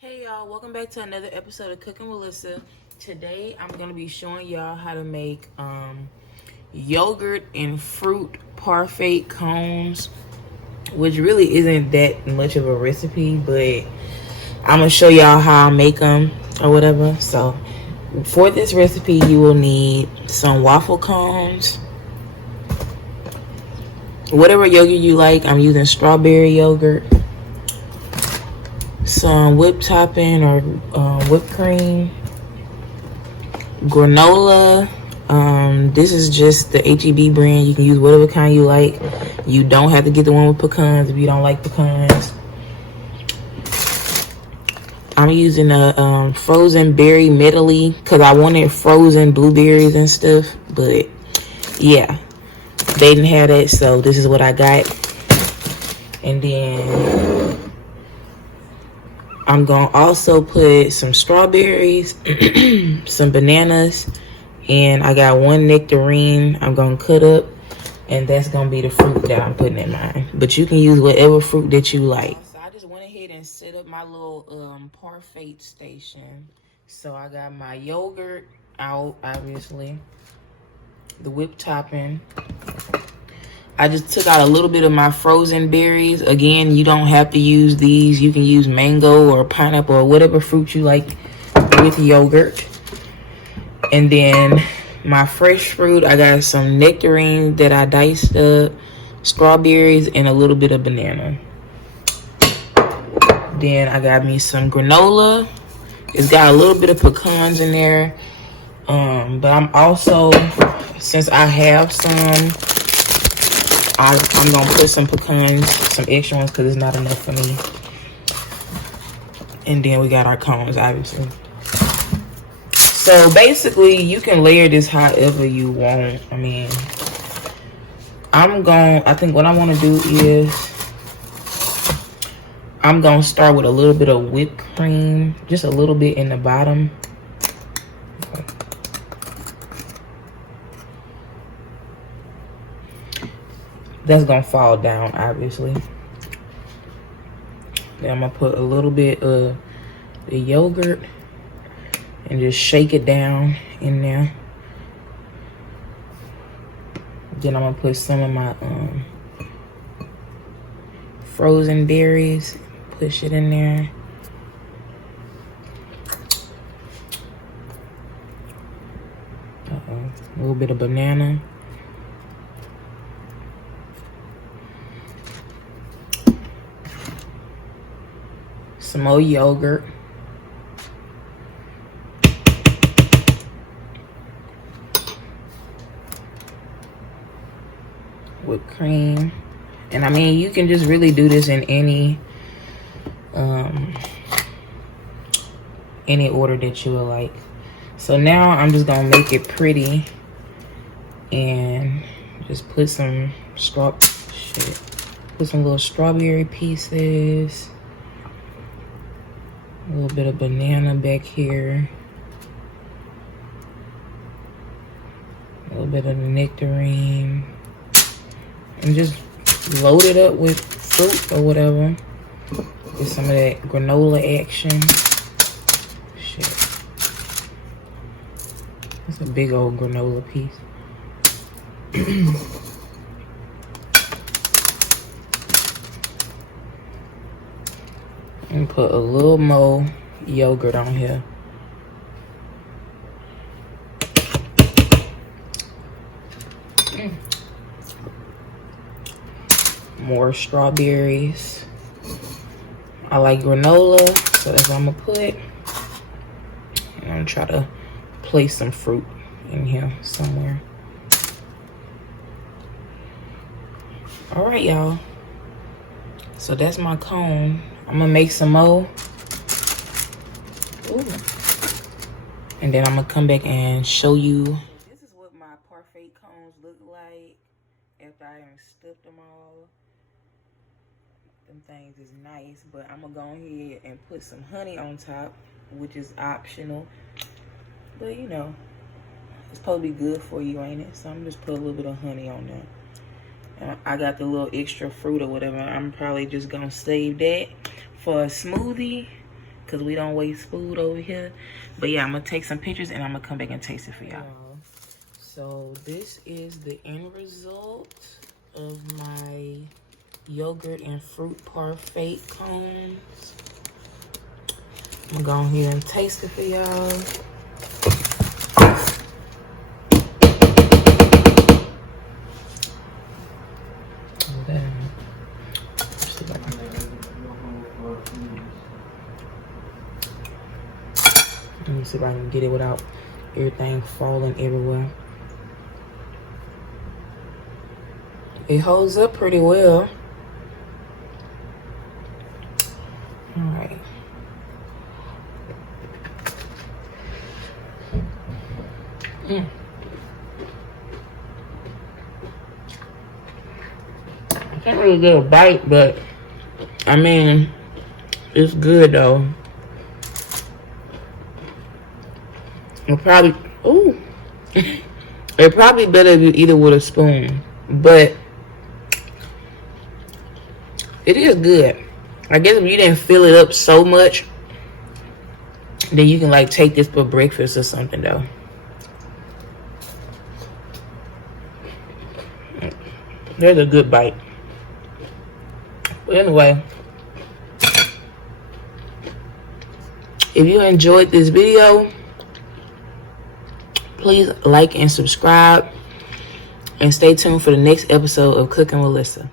Hey y'all, welcome back to another episode of Cooking with Lyssa. Today I'm going to be showing y'all how to make yogurt and fruit parfait cones, which really isn't that much of a recipe, but I'm going to show y'all how I make them or whatever. So for this recipe you will need some waffle cones, whatever yogurt you like. I'm using strawberry yogurt, some whipped topping or whipped cream, granola. This is just the HEB brand. You can use whatever kind you like. You don't have to get the one with pecans if you don't like pecans. I'm using a frozen berry medley because I wanted frozen blueberries and stuff, but yeah, they didn't have that, so this is what I got. And then I'm gonna also put some strawberries, some bananas, and I got one nectarine I'm gonna cut up, and that's gonna be the fruit that I'm putting in mine. But you can use whatever fruit that you like. So I just went ahead and set up my little parfait station. So I got my yogurt out, obviously, the whipped topping. I just took out a little bit of my frozen berries. Again, you don't have to use these. You can use mango or pineapple or whatever fruit you like with yogurt. And then my fresh fruit, I got some nectarine that I diced up, strawberries, and a little bit of banana. Then I got me some granola. It's got a little bit of pecans in there. But I'm also, since I have some, I'm gonna put some pecans, some extra ones, because it's not enough for me. And then we got our cones, obviously. So basically, you can layer this however you want. I mean, I think what I want to do is, I'm gonna start with a little bit of whipped cream, just a little bit in the bottom. That's gonna fall down, obviously. Then I'm gonna put a little bit of the yogurt and just shake it down in there. Then I'm gonna put some of my frozen berries, push it in there. A little bit of banana. Some more yogurt. Whipped cream. And I mean, you can just really do this in any order that you would like. So now I'm just gonna make it pretty and just put some little strawberry pieces. A little bit of banana back here. A little bit of the nectarine. And just load it up with fruit or whatever. Get some of that granola action. Shit. That's a big old granola piece. And put a little more yogurt on here. More strawberries. I like granola, so that's what I'm gonna put. And I'm gonna try to place some fruit in here somewhere. All right, y'all. So that's my cone. I'm gonna make some more. Ooh. And then I'm gonna come back and show you. This is what my parfait cones look like after I stuffed them all. Them things is nice, but I'm gonna go ahead and put some honey on top, which is optional. But you know, it's supposed to be good for you, ain't it? So I'm just put a little bit of honey on there. And I got the little extra fruit or whatever. I'm probably just gonna save that for a smoothie because we don't waste food over here. But yeah, I'm gonna take some pictures and I'm gonna come back and taste it for y'all. So this is the end result of my yogurt and fruit parfait cones. I'm gonna go ahead and taste it for y'all. Let me see if I can get it without everything falling everywhere. It holds up pretty well. All right. I can't really get a bite, but I mean, it's good though. It probably, ooh, it probably better if you eat it with a spoon, but it is good. I guess if you didn't fill it up so much, then you can like take this for breakfast or something though. There's a good bite. But anyway, if you enjoyed this video, please like and subscribe, and stay tuned for the next episode of Cooking with Lyssa.